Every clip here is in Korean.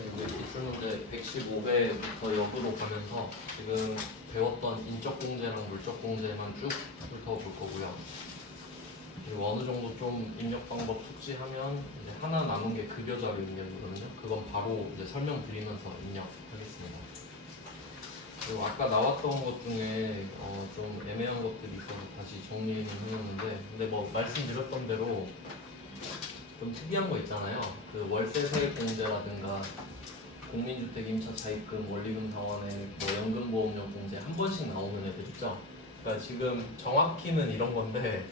이제 기출문제 115회부터 역으로 보면서 지금 배웠던 인적공제랑 물적공제만 쭉 훑어볼 거고요. 그리고 어느 정도 좀 입력 방법 숙지하면 이제 하나 남은 게 급여자료 입력이거든요. 그건 바로 이제 설명드리면서 입력하겠습니다. 그리고 아까 나왔던 것 중에 좀 애매한 것들이 있어서 다시 정리는 해놨는데, 근데 뭐 말씀드렸던 대로 좀 특이한 거 있잖아요. 그 월세 세액 공제라든가 국민주택 임차 차입금, 원리금 상환액, 뭐 연금보험료 공제 한 번씩 나오는 애들 있죠. 그러니까 지금 정확히는 이런 건데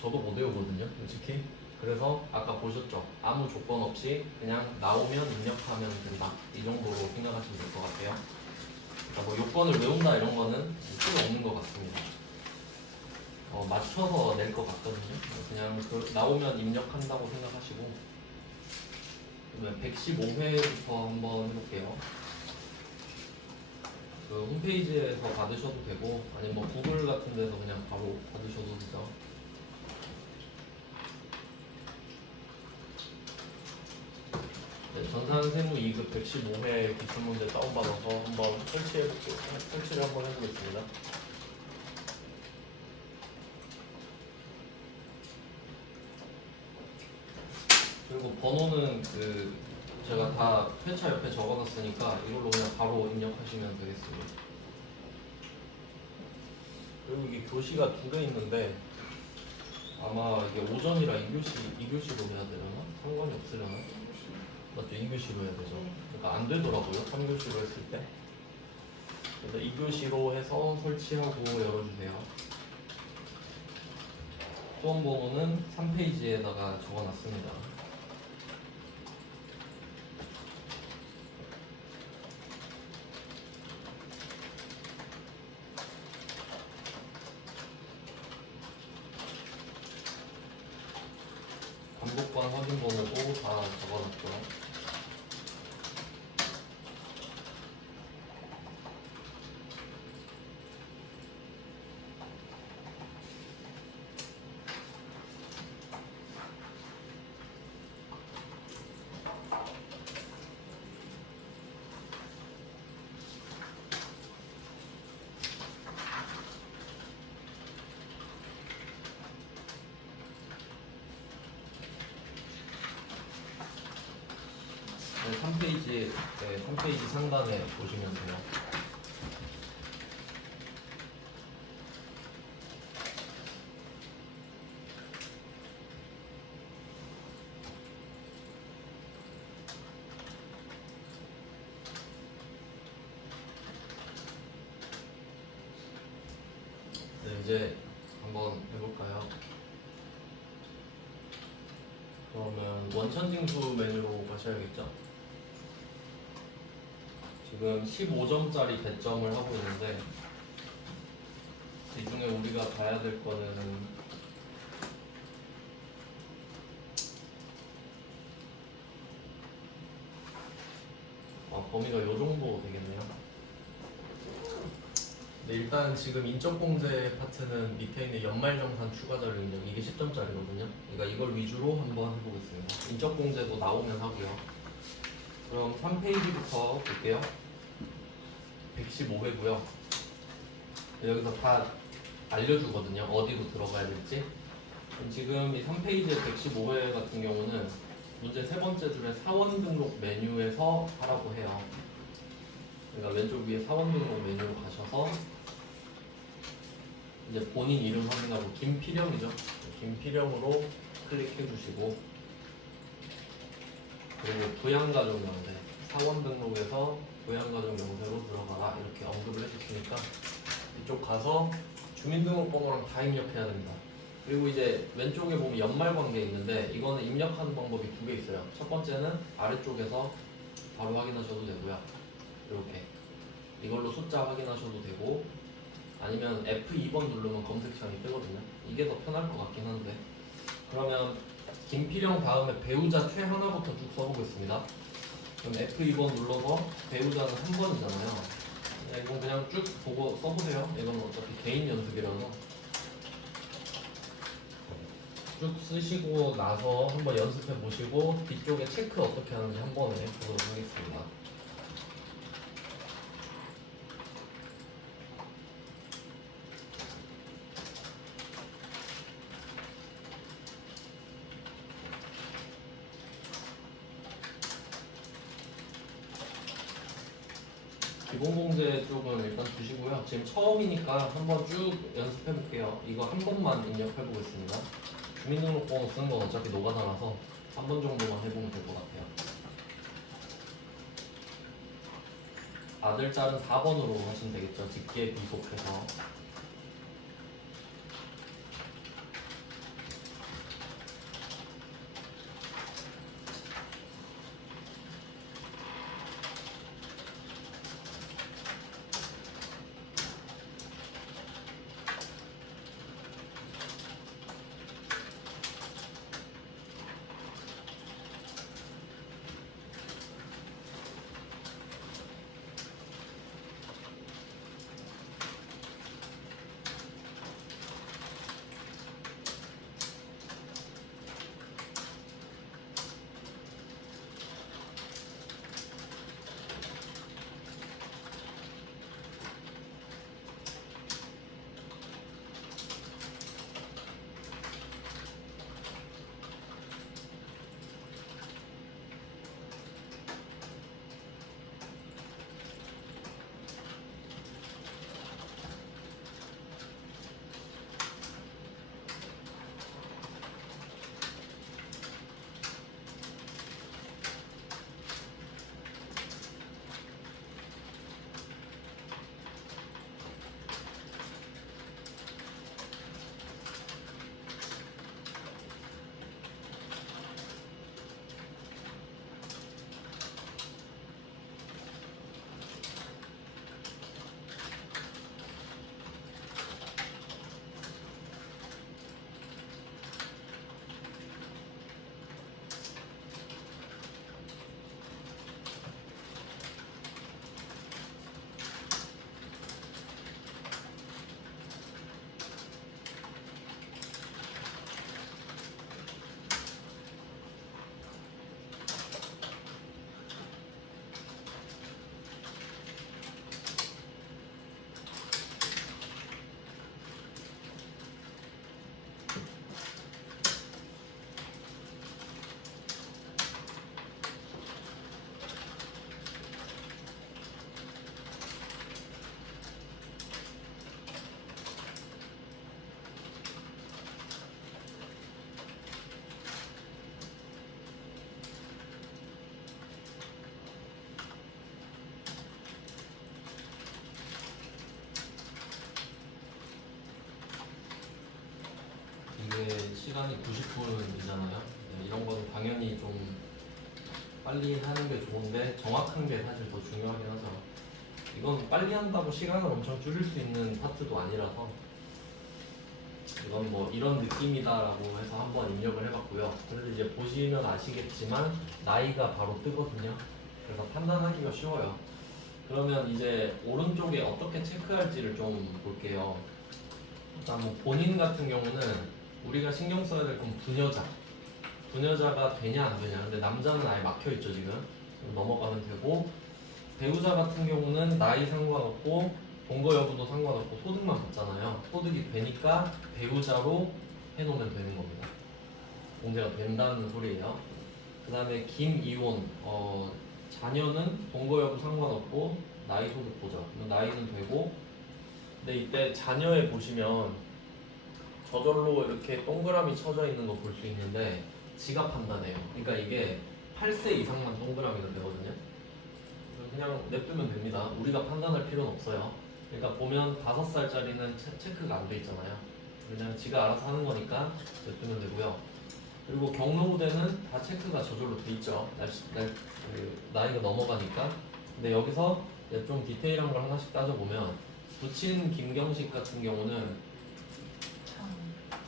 저도 못 외우거든요, 솔직히. 그래서 아까 보셨죠? 아무 조건 없이 그냥 나오면 입력하면 된다. 이 정도로 생각하시면 될 것 같아요. 그러니까 뭐 요건을 외운다 이런 거는 필요 없는 것 같습니다. 맞춰서 낼 것 같거든요. 그냥 나오면 입력한다고 생각하시고. 그러면 115회부터 한번 해볼게요. 그 홈페이지에서 받으셔도 되고, 아니면 뭐 구글 같은 데서 그냥 바로 받으셔도 되죠. 네, 전산세무 2급 115회 기출문제 다운받아서 한번 설치를 한번 해보겠습니다. 그리고 번호는 제가 다 회차 옆에 적어놨으니까 이걸로 그냥 바로 입력하시면 되겠습니다. 그리고 이게 교시가 두 개 있는데 아마 이게 오전이라 2교시로 해야 되려나? 상관이 없으려나? 맞죠? 2교시로 해야 되죠. 그러니까 안 되더라고요. 3교시로 했을 때. 그래서 2교시로 해서 설치하고 열어주세요. 수험 번호는 3페이지에다가 적어놨습니다. 반복관 확인 번호도 다 적어놨고요. 네, 3페이지 상단에 보시면 돼요. 네, 이제 한번 해볼까요? 그러면 원천징수 메뉴로 가셔야겠죠? 지금 15점짜리 배점을 하고 있는데 이 중에 우리가 봐야 될 거는 범위가 요 정도 되겠네요. 네, 일단 지금 인적공제 파트는 밑에 있는 연말정산 추가자료 입력 이게 10점짜리거든요. 그러니까 이걸 위주로 한번 해보겠습니다. 인적공제도 나오면 하고요. 그럼 3페이지부터 볼게요. 115회고요. 여기서 다 알려주거든요. 어디로 들어가야 될지. 지금 이 3페이지의 115회 같은 경우는 문제 세 번째 줄에 사원 등록 메뉴에서 하라고 해요. 그러니까 왼쪽 위에 사원 등록 메뉴로 가셔서 이제 본인 이름 확인하고 김필영이죠. 김필영으로 클릭해 주시고, 그리고 부양가족 명세 사원 등록에서 부양가족 명세로 들어가라 이렇게 언급을 해주시니까 이쪽 가서 주민등록번호랑 다 입력해야 됩니다. 그리고 이제 왼쪽에 보면 연말관계 있는데 이거는 입력하는 방법이 두 개 있어요. 첫 번째는 아래쪽에서 바로 확인하셔도 되고요. 이렇게 이걸로 숫자 확인하셔도 되고, 아니면 F2번 누르면 검색창이 뜨거든요. 이게 더 편할 것 같긴 한데, 그러면 김필영 다음에 배우자 최하나부터 쭉 써보겠습니다. 그럼 F2번 눌러서 배우자는 3번이잖아요. 이건 그냥 쭉 보고 써보세요. 이건 어차피 개인 연습이라서 쭉 쭉 쓰시고 나서 한번 연습해 보시고 뒤쪽에 체크 어떻게 하는지 한번 해보도록 하겠습니다. 기본공제 쪽은 일단 두시고요. 지금 처음이니까 한번 쭉 연습해 볼게요. 이거 한 번만 입력해 보겠습니다. 주민등록번호 쓰는 건 어차피 노가다라서 한 번 정도만 해보면 될 것 같아요. 아들, 딸은 4번으로 하시면 되겠죠. 직계 비속해서. 이게 시간이 90분이잖아요. 이런 건 당연히 좀 빨리 하는 게 좋은데 정확한 게 사실 더 중요하긴 하죠. 이건 빨리 한다고 시간을 엄청 줄일 수 있는 파트도 아니라서 이건 뭐 이런 느낌이다라고 해서 한번 입력을 해봤고요. 그래서 이제 보시면 아시겠지만 나이가 바로 뜨거든요. 그래서 판단하기가 쉬워요. 그러면 이제 오른쪽에 어떻게 체크할지를 좀 볼게요. 일단 뭐 본인 같은 경우는 우리가 신경 써야 될 건 부녀자가 되냐 안 되냐. 근데 남자는 아예 막혀 있죠 지금. 넘어가면 되고, 배우자 같은 경우는 나이 상관없고 동거 여부도 상관없고 소득만 받잖아요. 소득이 되니까 배우자로 해놓으면 되는 겁니다. 공제가 된다는 소리예요. 그 다음에 김이혼, 자녀는 동거 여부 상관없고 나이 소득 보죠. 나이는 되고, 근데 이때 자녀에 보시면 저절로 이렇게 동그라미 쳐져 있는 거 볼 수 있는데 지가 판단해요. 그러니까 이게 8세 이상만 동그라미가 되거든요. 그냥 냅두면 됩니다. 우리가 판단할 필요는 없어요. 그러니까 보면 5살짜리는 체크가 안 돼 있잖아요. 그냥 지가 알아서 하는 거니까 냅두면 되고요. 그리고 경로부대는 다 체크가 저절로 돼 있죠. 나이가 넘어가니까. 근데 여기서 좀 디테일한 걸 하나씩 따져보면 부친 김경식 같은 경우는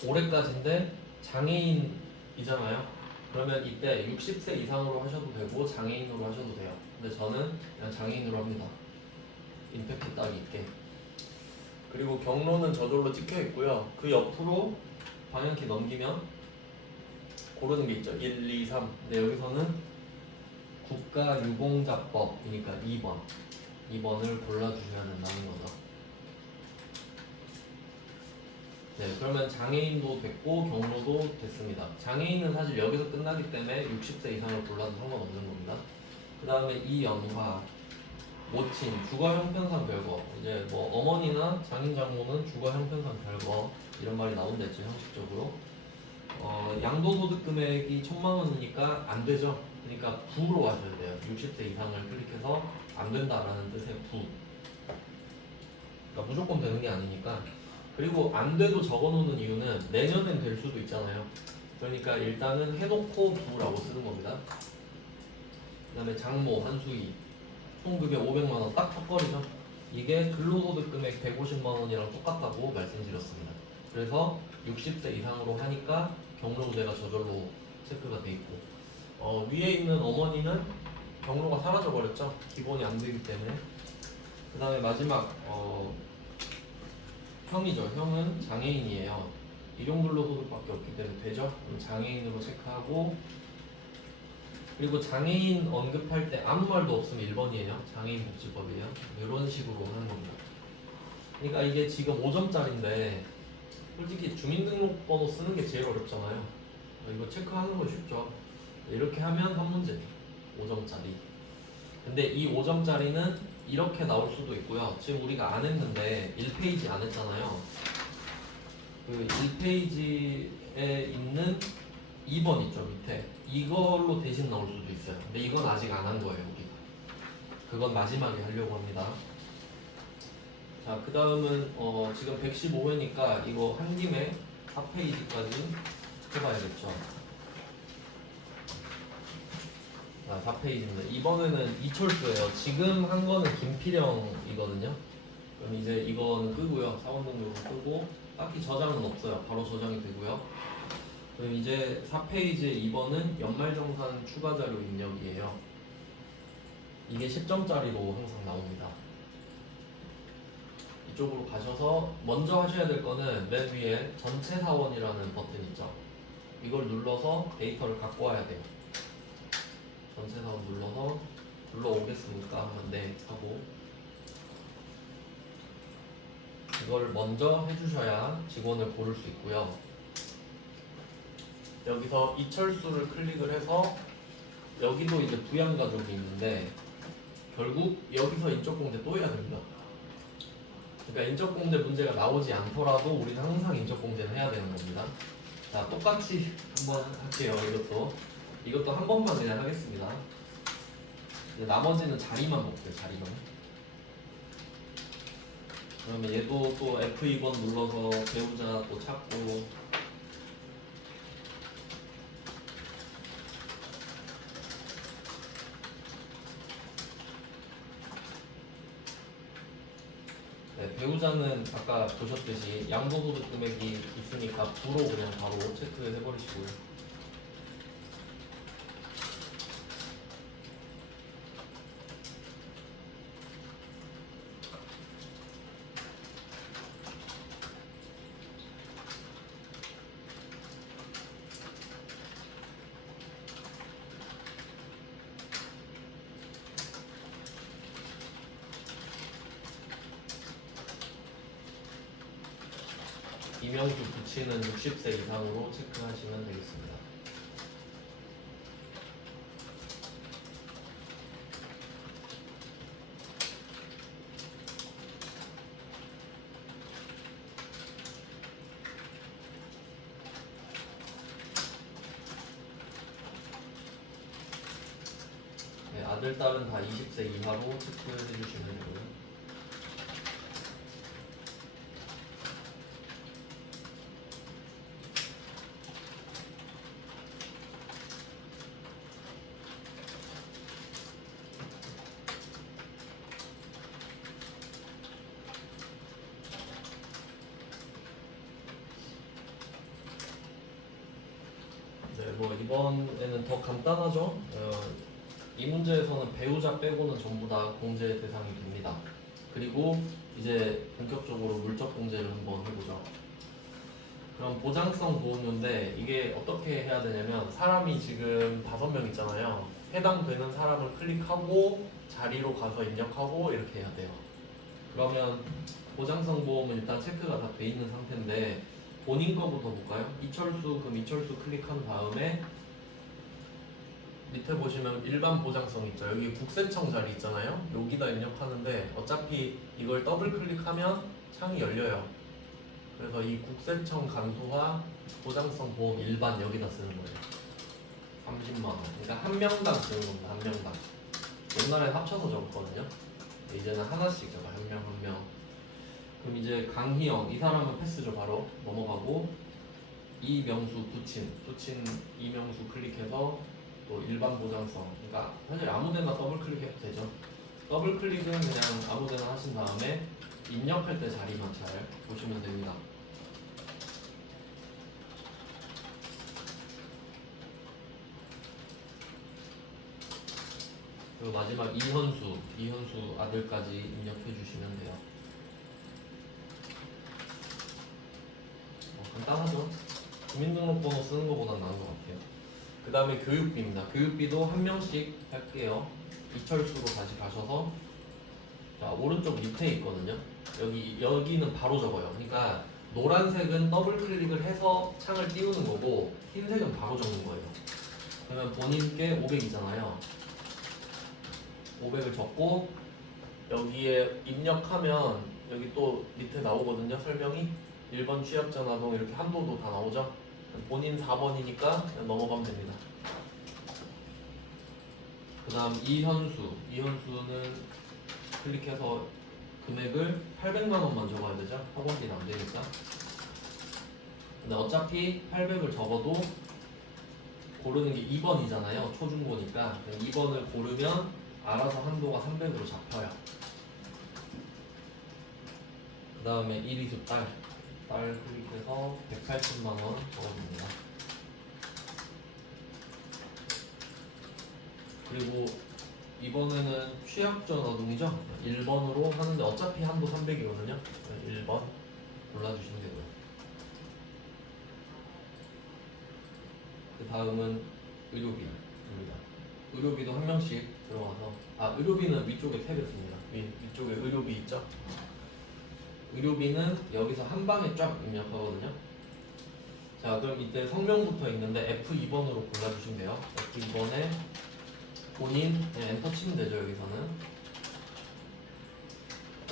올해까지인데 장애인이잖아요. 그러면 이때 60세 이상으로 하셔도 되고 장애인으로 하셔도 돼요. 근데 저는 그냥 장애인으로 합니다. 임팩트 딱 있게. 그리고 경로는 저절로 찍혀 있고요. 그 옆으로 방향키 넘기면 고르는 게 있죠. 1, 2, 3. 근데 여기서는 국가유공자법이니까 2번. 2번을 골라주셔야 된다는 거죠. 네, 그러면 장애인도 됐고 경로도 됐습니다. 장애인은 사실 여기서 끝나기 때문에 60세 이상을 골라도 상관없는 겁니다. 그 다음에 이연화, 모친, 주거 형편상 별거. 이제 뭐 어머니나 장인 장모는 주거 형편상 별거 이런 말이 나온댔죠, 형식적으로. 양도소득 금액이 1,000만 원이니까 안 되죠. 그러니까 부로 하셔야 돼요. 60세 이상을 클릭해서 안 된다라는 뜻의 부. 그러니까 무조건 되는 게 아니니까. 그리고 안 돼도 적어놓는 이유는 내년엔 될 수도 있잖아요. 그러니까 일단은 해놓고 부라고 쓰는 겁니다. 그 다음에 장모, 한수희, 총급여 500만 원 딱 턱걸이죠. 이게 근로소득 금액 150만 원이랑 똑같다고 말씀드렸습니다. 그래서 60세 이상으로 하니까 경로부재가 저절로 체크가 돼 있고, 위에 있는 어머니는 경로가 사라져 버렸죠. 기본이 안 되기 때문에. 그 다음에 마지막 형이죠. 형은 장애인이에요. 일용근로소득밖에 없기 때문에 되죠. 그럼 장애인으로 체크하고, 그리고 장애인 언급할 때 아무 말도 없으면 1번이에요. 장애인복지법이에요. 이런 식으로 하는 겁니다. 그러니까 이게 지금 5점짜리인데 솔직히 주민등록번호 쓰는 게 제일 어렵잖아요. 이거 체크하는 거 쉽죠. 이렇게 하면 한 문제 5점짜리. 근데 이 5점짜리는 이렇게 나올 수도 있고요. 지금 우리가 안 했는데 1페이지 안 했잖아요. 그 1페이지에 있는 2번 있죠, 밑에. 이걸로 대신 나올 수도 있어요. 근데 이건 아직 안 한 거예요, 우리가. 그건 마지막에 하려고 합니다. 자, 그 다음은 지금 115회니까 이거 한 김에 4페이지까지 해봐야겠죠. 자, 4페이지입니다. 이번에는 이철수예요. 지금 한 거는 김필영이거든요. 그럼 이제 이거는 끄고요. 사원등록은 끄고, 딱히 저장은 없어요. 바로 저장이 되고요. 그럼 이제 4페이지 2번은 연말정산 추가자료 입력이에요. 이게 10점짜리로 항상 나옵니다. 이쪽으로 가셔서 먼저 하셔야 될 거는 맨 위에 전체 사원이라는 버튼 있죠. 이걸 눌러서 데이터를 갖고 와야 돼요. 전체 사원 눌러서 불러오겠습니까? 하면 네 하고, 이걸 먼저 해주셔야 직원을 고를 수 있고요. 여기서 이철수를 클릭을 해서 여기도 이제 부양가족이 있는데 결국 여기서 인적공제 또 해야 됩니다. 그러니까 인적공제 문제가 나오지 않더라도 우리는 항상 인적공제는 해야 되는 겁니다. 자, 똑같이 한번 할게요. 이것도 한 번만 그냥 하겠습니다. 이제 나머지는 자리만 볼게요. 자리만. 그러면 얘도 또 F2번 눌러서 배우자 또 찾고, 네, 배우자는 아까 보셨듯이 양도소득 금액이 있으니까 부로 그냥 바로 체크해 버리시고요. 이명수 부치는 60세 이상으로 체크하시면 되겠습니다. 네, 아들, 딸은 다 20세 이하로 체크해 주시면 되고요. 네, 뭐 이번에는 더 간단하죠. 이 문제에서는 배우자 빼고는 전부 다 공제 대상이 됩니다. 그리고 이제 본격적으로 물적 공제를 한번 해보죠. 그럼 보장성 보호인데 이게 어떻게 해야 되냐면 사람이 지금 5명 있잖아요. 해당되는 사람을 클릭하고 자리로 가서 입력하고 이렇게 해야 돼요. 그러면 보장성 보험은 일단 체크가 다 돼 있는 상태인데 본인 거부터 볼까요? 이철수, 그럼 이철수 클릭한 다음에 밑에 보시면 일반 보장성 있죠. 여기 국세청 자리 있잖아요. 여기다 입력하는데 어차피 이걸 더블 클릭하면 창이 열려요. 그래서 이 국세청 간소화 보장성 보험 일반 여기다 쓰는 거예요. 30만 원. 그러니까 한 명당 쓰는 겁니다. 한 명당. 옛날엔 합쳐서 적었거든요. 이제는 하나씩 적어요. 한 명 한 명. 그럼 이제 강희영 이 사람은 패스죠. 바로 넘어가고 이명수 부친 이명수 클릭해서 또 일반 보장성. 그러니까 사실 아무데나 더블 클릭해도 되죠. 더블 클릭은 그냥 아무데나 하신 다음에 입력할 때 자리만 잘 보시면 됩니다. 그리고 마지막 이현수 아들까지 입력해 주시면 돼요. 간단하죠? 주민등록번호 쓰는 것보다 나은 것 같아요. 그 다음에 교육비입니다. 교육비도 한 명씩 할게요. 이철수로 다시 가셔서 자 오른쪽 밑에 있거든요. 여기는 바로 적어요. 그러니까 노란색은 더블 클릭을 해서 창을 띄우는 거고 흰색은 바로 적는 거예요. 그러면 본인께 500이잖아요. 500을 적고 여기에 입력하면 여기 또 밑에 나오거든요. 설명이 1번 취약자 나동 이렇게 한도도 다 나오죠. 본인 4번이니까 그냥 넘어가면 됩니다. 그 다음 이현수는 클릭해서 금액을 800만 원만 적어야 되죠. 학원비는 안 되니까. 근데 어차피 800을 적어도 고르는 게 2번이잖아요. 초중고니까 2번을 고르면 알아서 한도가 300으로 잡혀요. 그 다음에 이리수 딸 클릭해서 180만 원 적어줍니다. 그리고 이번에는 취약자 노동이죠. 1번으로 하는데 어차피 한도 300이거든요. 1번 골라주시면 되고요. 그 다음은 의료비입니다. 의료비도 한 명씩 들어가서 의료비는 위쪽에 탭에 씁니다. 위쪽에 의료비 있죠. 의료비는 여기서 한 방에 쫙 입력하거든요. 자 그럼 이때 성명부터 있는데 F2번으로 골라주시면 돼요. F2번에 본인 엔터 치면 되죠. 여기서는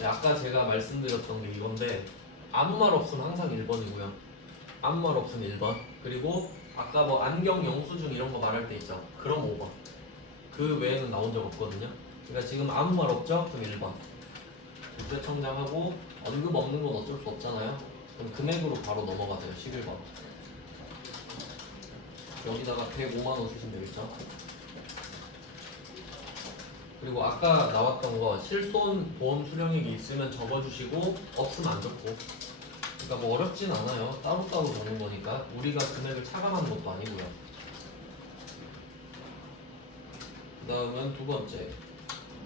아까 제가 말씀드렸던 게 이건데 아무 말 없으면 항상 1번이고요. 아무 말 없으면 1번. 그리고 아까 뭐 안경 영수증 이런 거 말할 때 있죠. 그럼 5번. 그 외에는 나온 적 없거든요. 그러니까 지금 아무 말 없죠? 그럼 1번. 국세청장하고 언급 없는 건 어쩔 수 없잖아요. 그럼 금액으로 바로 넘어가세요. 11번. 여기다가 105만 원 쓰시면 되겠죠. 그리고 아까 나왔던 거 실손 보험 수령액이 있으면 적어주시고 없으면 안 적고. 그러니까 뭐 어렵진 않아요. 따로따로 적는 거니까 우리가 금액을 차감하는 것도 아니고요. 그 다음은 두 번째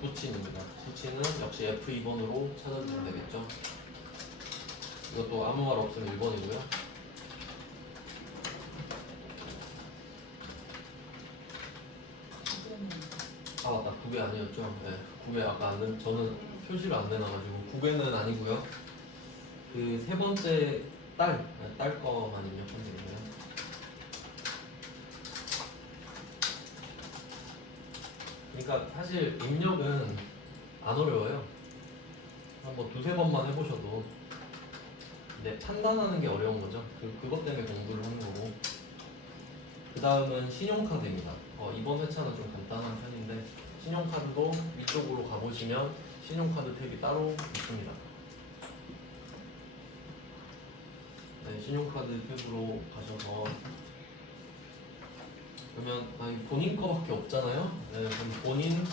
부친입니다. 부친은 역시 F2번으로 찾아주시면 되겠죠. 이것도 아무 말 없으면 1번이고요. 아 맞다 9배 아니었죠? 네 9배 아까 저는 표시를 안 내놔가지고 9배는 아니고요. 그 세 번째 딸 거만 입력하면 되겠네요. 그러니까 사실 입력은 안 어려워요. 한번 두세 번만 해보셔도. 근데 판단하는 게 어려운 거죠. 그것 때문에 공부를 하는 거고. 그 다음은 신용카드입니다. 이번 회차는 좀 간단한 편인데 신용카드도 위쪽으로 가보시면 신용카드 탭이 따로 있습니다. 네, 신용카드 탭으로 가셔서 그러면 본인 거밖에 없잖아요. 네, 그럼 본인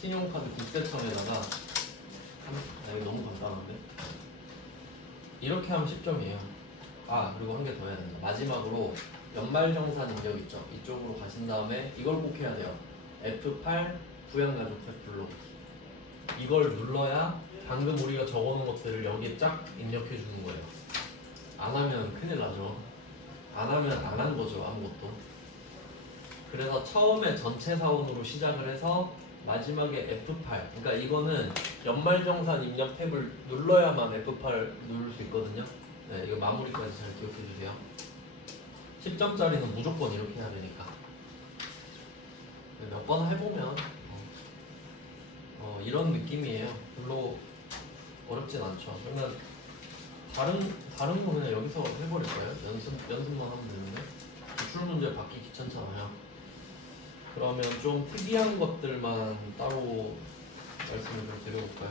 신용카드 국세청에다가 이거 너무 간단한데 이렇게 하면 10점이에요. 그리고 한 개 더 해야 됩니다. 마지막으로 연말정산 입력 있죠. 이쪽으로 가신 다음에 이걸 꼭 해야 돼요. F8 부양가족 탭 불러오기. 이걸 눌러야 방금 우리가 적어놓은 것들을 여기에 쫙 입력해 주는 거예요. 안 하면 큰일 나죠. 안 하면 안 한 거죠, 아무것도. 그래서 처음에 전체 사원으로 시작을 해서 마지막에 F8. 그러니까 이거는 연말정산 입력 탭을 눌러야만 F8 누를 수 있거든요. 네, 이거 마무리까지 잘 기억해 주세요. 10점짜리는 무조건 이렇게 해야 되니까. 몇 번 해보면 이런 느낌이에요. 별로 어렵진 않죠. 그러면 다른 거 그냥 여기서 해버릴까요? 연습만 하면 되는데 기출 문제 받기 귀찮잖아요. 그러면 좀 특이한 것들만 따로 말씀을 좀 드려볼까요?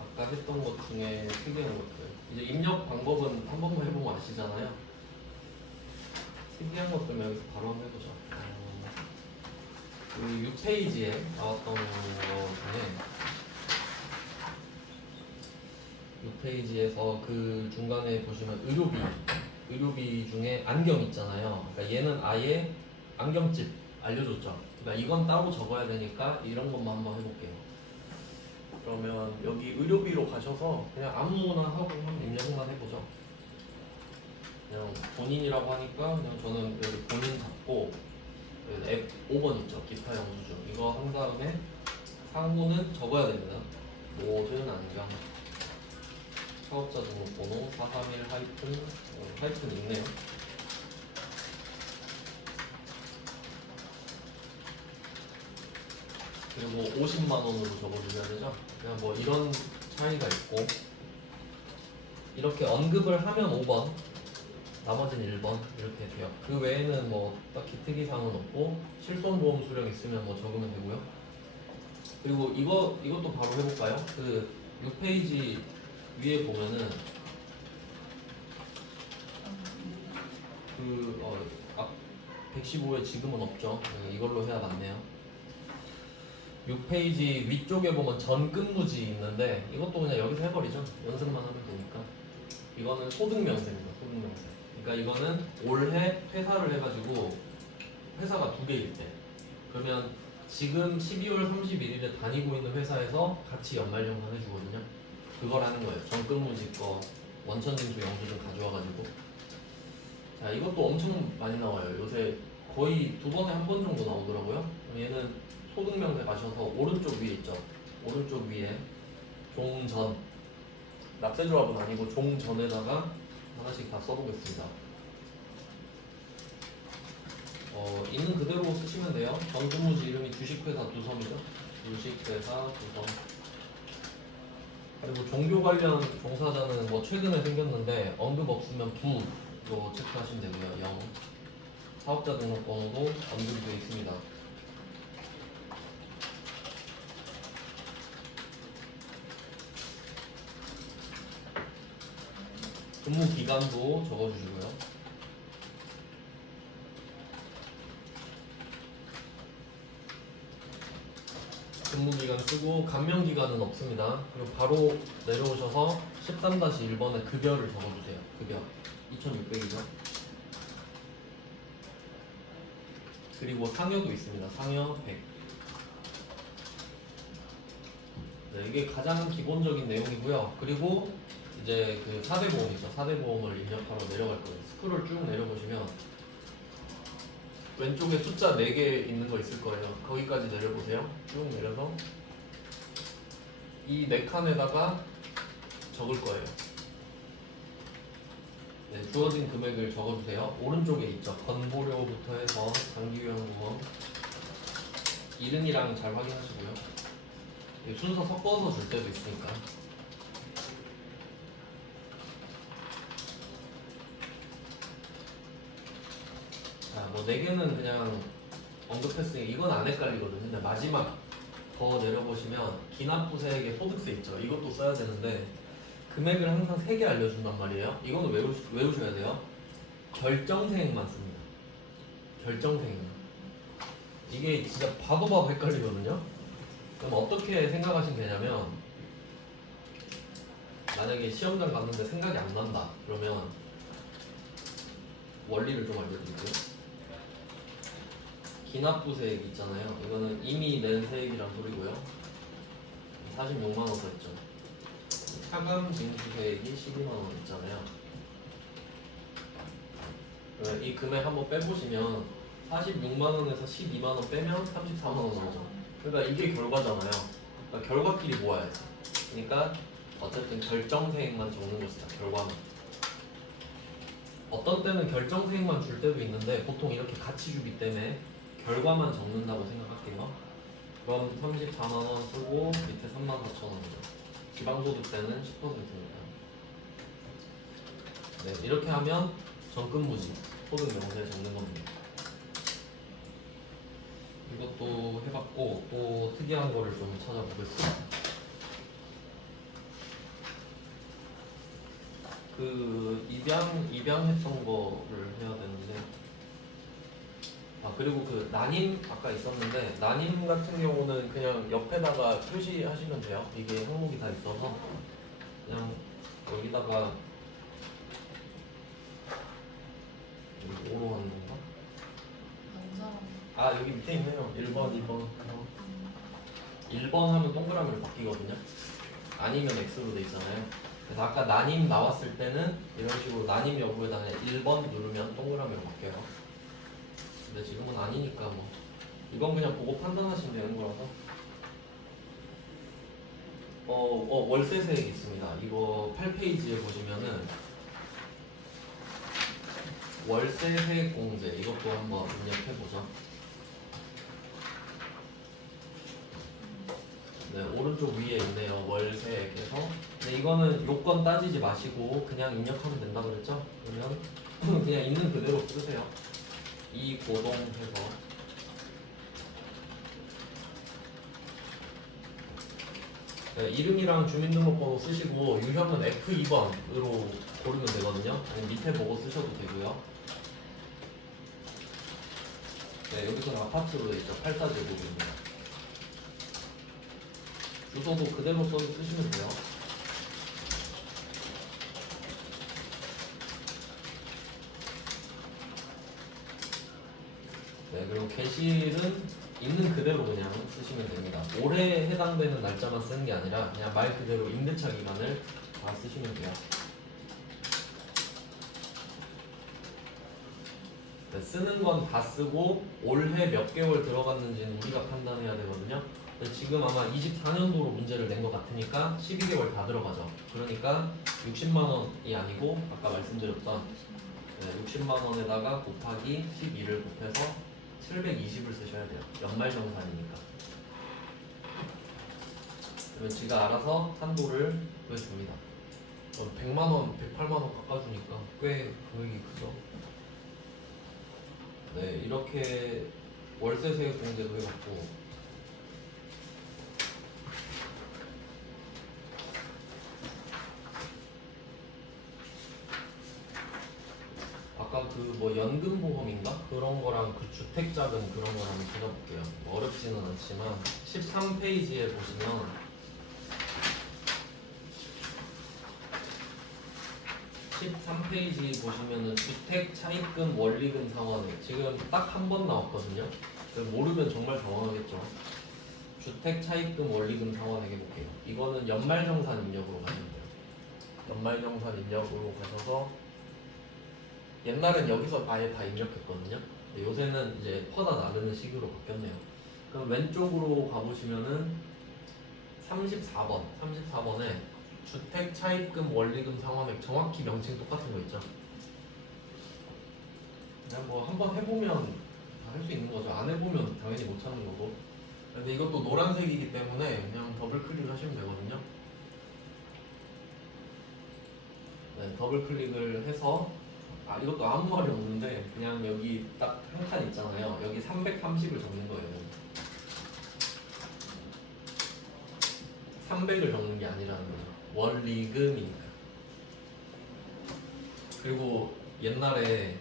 아까 했던 것 중에 특이한 것들. 이제 입력 방법은 한 번만 해보면 아시잖아요. 특이한 것들만 여기서 바로 한번 해보죠. 그 6페이지에 나왔던 거 중에 6페이지에서 그 중간에 보시면 의료비 중에 안경 있잖아요. 그러니까 얘는 아예 안경집 알려줬죠. 그러니까 이건 따로 적어야 되니까 이런 것만 한번 해볼게요. 그러면 여기 의료비로 가셔서 그냥 아무나 하고 한번 입력만 해보죠. 그냥 본인이라고 하니까 그냥 저는 여기 본인 잡고 앱 5번 있죠. 기타 영수증 이거 한 다음에 상호는 적어야 됩니다. 모든 안경 사업자 등록번호 431 하이픈 있네요. 그리고 50만 원으로 적어주셔야 되죠. 그냥 뭐 이런 차이가 있고 이렇게 언급을 하면 5번 나머지는 1번 이렇게 돼요. 그 외에는 뭐 딱히 특이사항은 없고 실손보험 수령 있으면 뭐 적으면 되고요. 그리고 이것도 바로 해볼까요? 그 6페이지 위에 보면은 115에 지금은 없죠. 이걸로 해야 맞네요. 6페이지 위쪽에 보면 전근무지 있는데 이것도 그냥 여기서 해버리죠. 연습만 하면 되니까. 이거는 소득명세입니다. 소득명세. 그러니까 이거는 올해 퇴사를 해가지고 회사가 2개일 때 그러면 지금 12월 31일에 다니고 있는 회사에서 같이 연말정산 해주거든요. 그걸 하는 거예요. 전근무지 거 원천징수 영수증 가져와가지고. 자, 이것도 엄청 많이 나와요. 요새 거의 2번에 1번 정도 나오더라고요. 얘는 소득명세 가셔서 오른쪽 위에 있죠. 오른쪽 위에 종전 납세조합은 아니고 종전에다가 하나씩 다 써보겠습니다. 있는 그대로 쓰시면 돼요. 전근무지 이름이 주식회사 두섬이죠. 주식회사 두섬. 그리고 종교 관련 종사자는 뭐 최근에 생겼는데 언급 없으면 부로 체크하시면 되고요. 0. 사업자 등록번호도 언급이 되어 있습니다. 근무 기간도 적어주시고요. 근무 기간 쓰고 감면 기간은 없습니다. 그리고 바로 내려오셔서 13-1번에 급여를 적어주세요. 급여 2,600이죠. 그리고 상여도 있습니다. 상여 100. 네, 이게 가장 기본적인 내용이고요. 그리고 이제 그 4대 보험이죠. 4대 보험을 입력하러 내려갈 거예요. 스크롤 쭉 내려보시면 왼쪽에 숫자 4개 있는 거 있을 거예요. 거기까지 내려보세요. 쭉 내려서 이 4칸에다가 적을 거예요. 네, 주어진 금액을 적어주세요. 오른쪽에 있죠. 건보료부터 해서 장기요양보험 이름이랑 잘 확인하시고요. 순서 섞어서 줄 때도 있으니까. 자, 뭐 4개는 그냥 언급했으니 이건 안 헷갈리거든요. 근데 마지막 더 내려보시면 기납부세액의 소득세 있죠. 이것도 써야 되는데 금액을 항상 3개 알려준단 말이에요. 이거는 외우셔야 돼요. 결정세액만 씁니다. 결정세액만. 이게 진짜 봐도 헷갈리거든요. 그럼 어떻게 생각하시면 되냐면 만약에 시험장 갔는데 생각이 안 난다. 그러면 원리를 좀 알려드릴게요. 기납부세액 있잖아요. 이거는 이미 낸 세액이란 소리고요. 46만 원 썼죠. 차감 징수세액이 12만 원 있잖아요. 이 금액 한번 빼보시면 46만 원에서 12만 원 빼면 34만 원 나오죠. 그러니까 이게 결과잖아요. 그러니까 결과끼리 모아야지. 그러니까 어쨌든 결정세액만 적는 것이다. 결과는. 어떤 때는 결정세액만 줄 때도 있는데 보통 이렇게 같이 주기 때문에 결과만 적는다고 생각할게요. 그럼 34만 원 쓰고 밑에 3만 4천 원이죠. 지방소득 때는 10%입니다. 네, 이렇게 하면 정근무지 소득 명세에 적는 겁니다. 이것도 해봤고 또 특이한 거를 좀 찾아보겠습니다. 그 입양했던 거를 해야 되는데 그리고 그 난임 아까 있었는데 난임 같은 경우는 그냥 옆에다가 표시하시면 돼요. 이게 항목이 다 있어서 그냥 여기다가 5로 하는 건가? 여기 밑에 있네요. 1번, 2번. 1번 하면 동그라미로 바뀌거든요. 아니면 X로 돼 있잖아요. 그래서 아까 난임 나왔을 때는 이런 식으로 난임 여부에다가 1번 누르면 동그라미로 바뀌어요. 근데 지금은 아니니까 뭐 이건 그냥 보고 판단하시면 되는 거라서. 월세세액 있습니다. 이거 8페이지에 보시면은 월세세액 공제 이것도 한번 입력해보죠. 네, 오른쪽 위에 있네요. 월세액에서. 네, 이거는 요건 따지지 마시고 그냥 입력하면 된다 그랬죠? 그러면 그냥 있는 그대로 쓰세요. 이 고동해서 네, 이름이랑 주민등록번호 쓰시고 유형은 F2번으로 고르면 되거든요. 아니, 밑에 보고 쓰셔도 되고요. 네, 여기서는 아파트로 되어 있죠. 84제곱입니다. 주소도 그대로 쓰시면 돼요. 네, 그리고 게실은 있는 그대로 그냥 쓰시면 됩니다. 올해 해당되는 날짜만 쓰는 게 아니라 그냥 말 그대로 임대차 기간을 다 쓰시면 돼요. 네, 쓰는 건 다 쓰고 올해 몇 개월 들어갔는지는 우리가 판단해야 되거든요. 지금 아마 24년도로 문제를 낸 것 같으니까 12개월 다 들어가죠. 그러니까 60만 원이 아니고 아까 말씀드렸던 60만 원에다가 곱하기 12를 곱해서 720을 쓰셔야 돼요. 연말정산이니까. 그러면 지가 알아서 한도를 구해줍니다. 100만 원, 108만 원 깎아주니까 꽤 금액이 크죠. 네, 이렇게 월세세액 공제도 해봤고 아까 그 뭐 연금보험인가? 그런 거랑 그 주택자금 그런 거랑 한번 찾아볼게요. 어렵지는 않지만 13페이지에 보시면 13페이지 보시면은 주택 차입금 원리금 상환액 지금 딱 한 번 나왔거든요. 모르면 정말 당황하겠죠. 주택 차입금 원리금 상환액 해볼게요. 이거는 연말정산 입력으로 가시면 돼요. 연말정산 입력으로 가셔서 옛날엔 여기서 아예 다 입력했거든요. 요새는 이제 퍼다 나르는 식으로 바뀌었네요. 그럼 왼쪽으로 가보시면은 34번에 주택 차입금 원리금 상환액 정확히 명칭 똑같은 거 있죠. 그냥 뭐 한번 해보면 할 수 있는 거죠. 안 해보면 당연히 못 찾는 거고. 근데 이것도 노란색이기 때문에 그냥 더블 클릭을 하시면 되거든요. 네, 더블 클릭을 해서 이것도 아무 말이 없는데 그냥 여기 딱 한 칸 있잖아요. 여기 330을 적는 거예요. 300을 적는 게 아니라는 거죠. 원리금이니까. 그리고 옛날에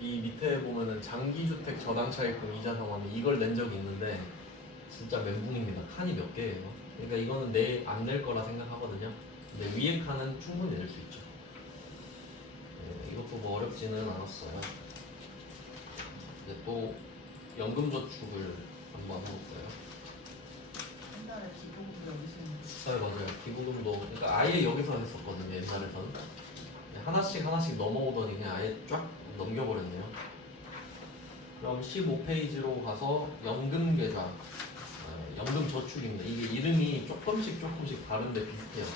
이 밑에 보면은 장기주택 저당차입금 이자 상환은 이걸 낸 적이 있는데 진짜 멘붕입니다. 칸이 몇 개예요. 그러니까 이거는 안 낼 거라 생각하거든요. 근데 위에 칸은 충분히 낼 수 있죠. 이것도 뭐 어렵지는 않았어요. 이제 또 연금저축을 한번 해볼까요? 옛날에 기부금도 여기서 했는데. 네, 맞아요. 기부금도 그러니까 아예 여기서 했었거든요. 옛날에서는 하나씩 하나씩 넘어오더니 그냥 아예 쫙 넘겨버렸네요. 그럼 15페이지로 가서 연금 계좌, 연금 저축입니다. 이게 이름이 조금씩 다른데 비슷해요.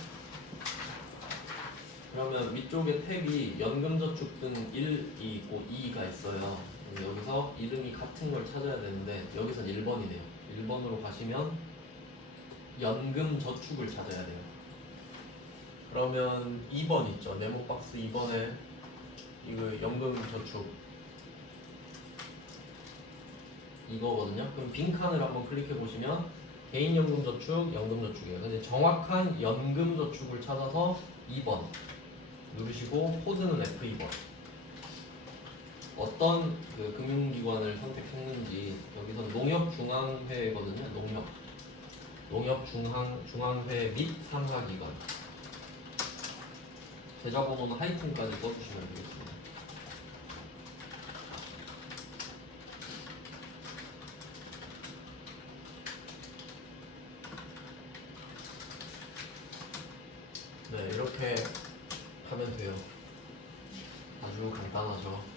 그러면 위쪽에 탭이 연금 저축 등 1이 있고 2가 있어요. 여기서 이름이 같은 걸 찾아야 되는데 여기선 1번이네요. 1번으로 가시면 연금 저축을 찾아야 돼요. 그러면 2번 있죠. 네모 박스 2번에 이거 연금 저축 이거거든요. 그럼 빈칸을 한번 클릭해 보시면 개인연금 저축, 연금 저축이에요. 근데 정확한 연금 저축을 찾아서 2번 누르시고 코드는 F2번. 어떤 그 금융기관을 선택했는지 여기서 농협중앙회거든요. 농협중앙회 및 상하기관. 계좌번호는 하이픈까지 써주시면 되겠습니다. 네, 이렇게 하면 돼요. 아주 간단하죠.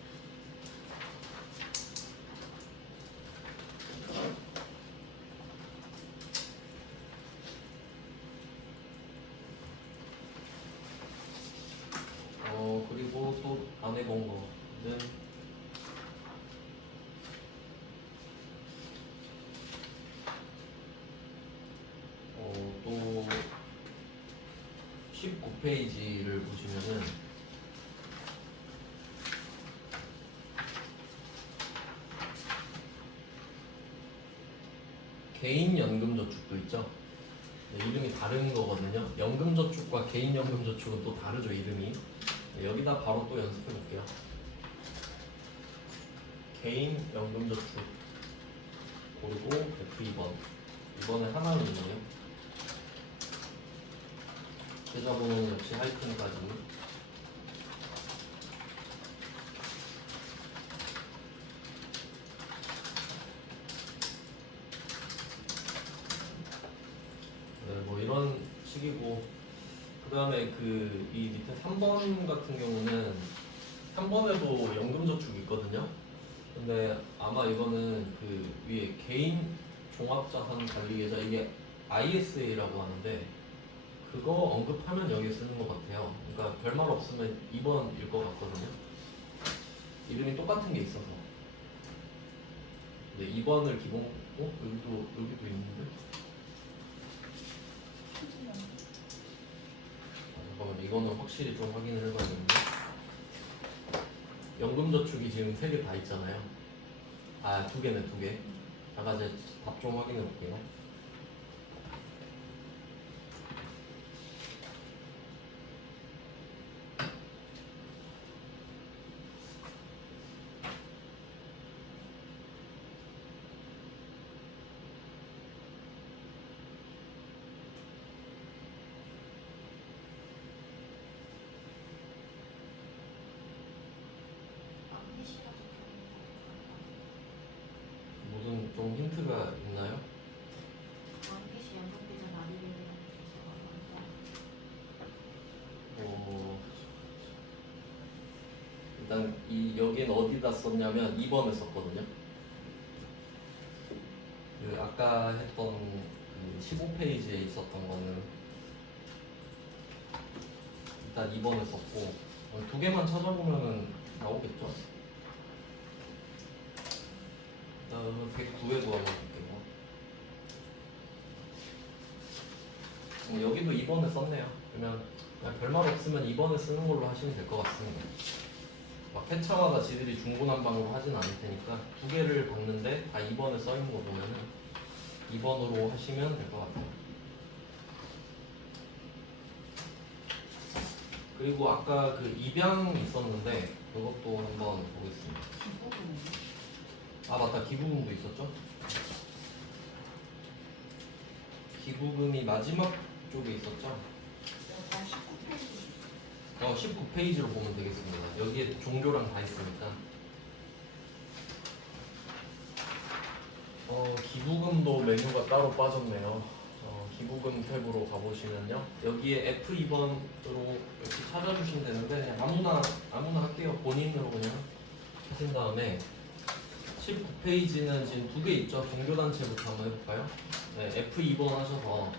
그리고 또 안 해본 거는 또 19페이지를 보시면은 개인연금저축도 있죠. 네, 이름이 다른 거거든요. 연금저축과 개인연금저축은 또 다르죠, 이름이. 네, 여기다 바로 또 연습해 볼게요. 개인연금저축 그리고 F2번 이번에 하나는 있네요. 계좌번호는 역시 하이픈까지. 네, 뭐 이런 식이고, 그 다음에 그 이 밑에 3번 같은 경우는 3번에도 연금저축이 있거든요. 근데 아마 이거는 그 위에 개인 종합자산관리계좌, 이게 ISA라고 하는데 그거 언급하면 여기 쓰는 것 같아요. 그러니까 별말 없으면 2번일 것 같거든요. 이름이 똑같은 게 있어서. 근데 2번을 기본, 여기도 있는데. 잠깐만, 이거는 확실히 좀 확인을 해봐야겠는데. 연금저축이 지금 3개 다 있잖아요. 아, 2개네, 2개. 잠깐 이제 답 좀 확인해 볼게요. 무슨 좀 힌트가 있나요? 일단 여긴 어디다 썼냐면 2번에 썼거든요. 그 아까 했던 그 15페이지에 있었던 거는 일단 2번에 썼고, 2개만 찾아보면은 나오겠죠. 그다음에 109에도 한번 볼게요. 여기도 2번에 썼네요. 그러면 그냥 별말 없으면 2번에 쓰는 걸로 하시면 될 것 같습니다. 막 회차마다 지들이 중구난방으로 하진 않을 테니까 2개를 봤는데 다 2번에 써있는 거 보면은 2번으로 하시면 될 것 같아요. 그리고 아까 그 입양 있었는데 그것도 한번 보겠습니다. 아, 맞다. 기부금도 있었죠? 기부금이 마지막 쪽에 있었죠? 19페이지로 보면 되겠습니다. 여기에 종교랑 다 있으니까. 기부금도 메뉴가 따로 빠졌네요. 기부금 탭으로 가보시면요. 여기에 F2번으로 이렇게 찾아주시면 되는데 그냥 아무나 할게요. 본인으로 그냥 하신 다음에 19페이지는 지금 두 개 있죠. 종교단체부터 한번 해볼까요? 네, F2번 하셔서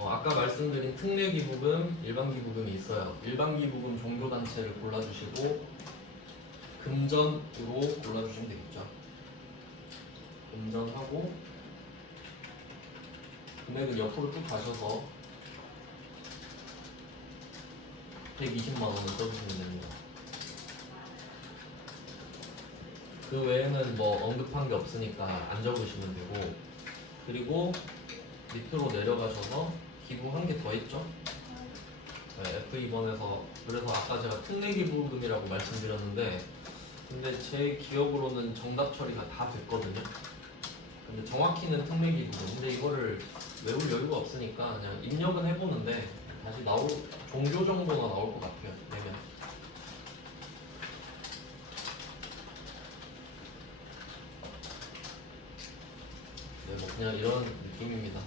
아까 말씀드린 특례기부금, 일반기부금이 있어요. 일반기부금 종교단체를 골라주시고 금전으로 골라주시면 되겠죠. 금전하고 금액을 옆으로 쭉 가셔서 120만 원을 써주시면 됩니다. 그 외에는 뭐 언급한 게 없으니까 안 적으시면 되고, 그리고 밑으로 내려가셔서 기부 한 개 더 있죠? 네, F2번에서 그래서 아까 제가 특례기부금이라고 말씀드렸는데 근데 제 기억으로는 정답 처리가 다 됐거든요. 근데 정확히는 특례기부금. 근데 이거를 외울 여유가 없으니까 그냥 입력은 해보는데 다시 종교 정보가 나올 것 같아요. 내면. 네, 뭐 그냥 이런 느낌입니다.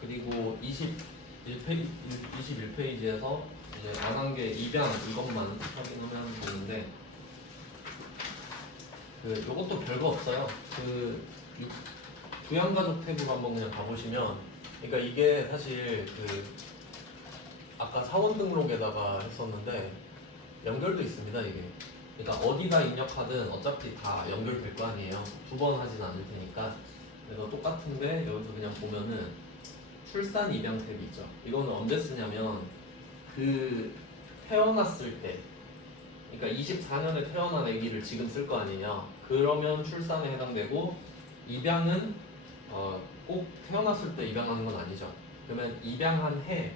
그리고 21페이지에서 이제 안 한 게 입양 이것만 확인하면 되는데 요것도 별거 없어요. 부양가족 탭으로 한번 그냥 가보시면, 그러니까 이게 사실 아까 사원 등록에다가 했었는데 연결도 있습니다 이게. 그러니까 어디다 입력하든 어차피 다 연결될 거 아니에요. 두 번 하진 않을 테니까. 그래서 똑같은데 여기서 그냥 보면은 출산 입양 탭이 있죠. 이거는 언제 쓰냐면 태어났을 때, 그러니까 24년에 태어난 아기를 지금 쓸 거 아니냐. 그러면 출산에 해당되고, 입양은 꼭 태어났을 때 입양하는 건 아니죠. 그러면 입양한 해,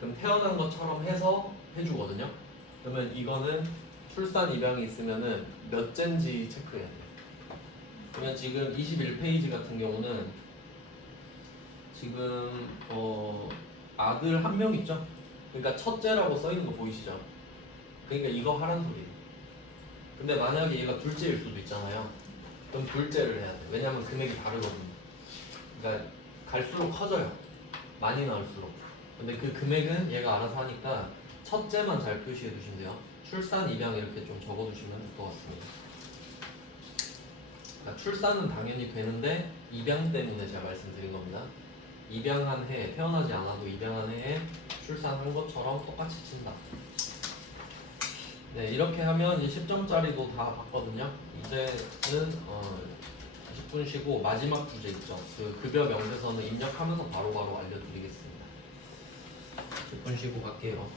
그럼 태어난 것처럼 해서 해주거든요. 그러면 이거는 출산 입양이 있으면은 몇째인지 체크해야 돼요. 그러면 지금 21페이지 같은 경우는 지금 아들 한 명 있죠? 그러니까 첫째라고 써 있는 거 보이시죠? 그러니까 이거 하란 소리예요. 근데 만약에 얘가 둘째일 수도 있잖아요. 그럼 둘째를 해야 돼. 왜냐면 금액이 다르거든요. 그러니까 갈수록 커져요. 많이 나올수록. 근데 그 금액은 얘가 알아서 하니까 첫째만 잘 표시해 두시면 돼요. 출산, 입양 이렇게 좀 적어 두시면 될 것 같습니다. 그러니까 출산은 당연히 되는데 입양 때문에 제가 말씀드린 겁니다. 입양한 해, 태어나지 않아도 입양한 해에 출산한 것처럼 똑같이 친다. 네, 이렇게 하면 이제 10점짜리도 다 봤거든요. 이제는 10분 쉬고 마지막 주제 있죠. 급여 명세서는 입력하면서 바로바로 알려드리겠습니다. 10분 쉬고 갈게요.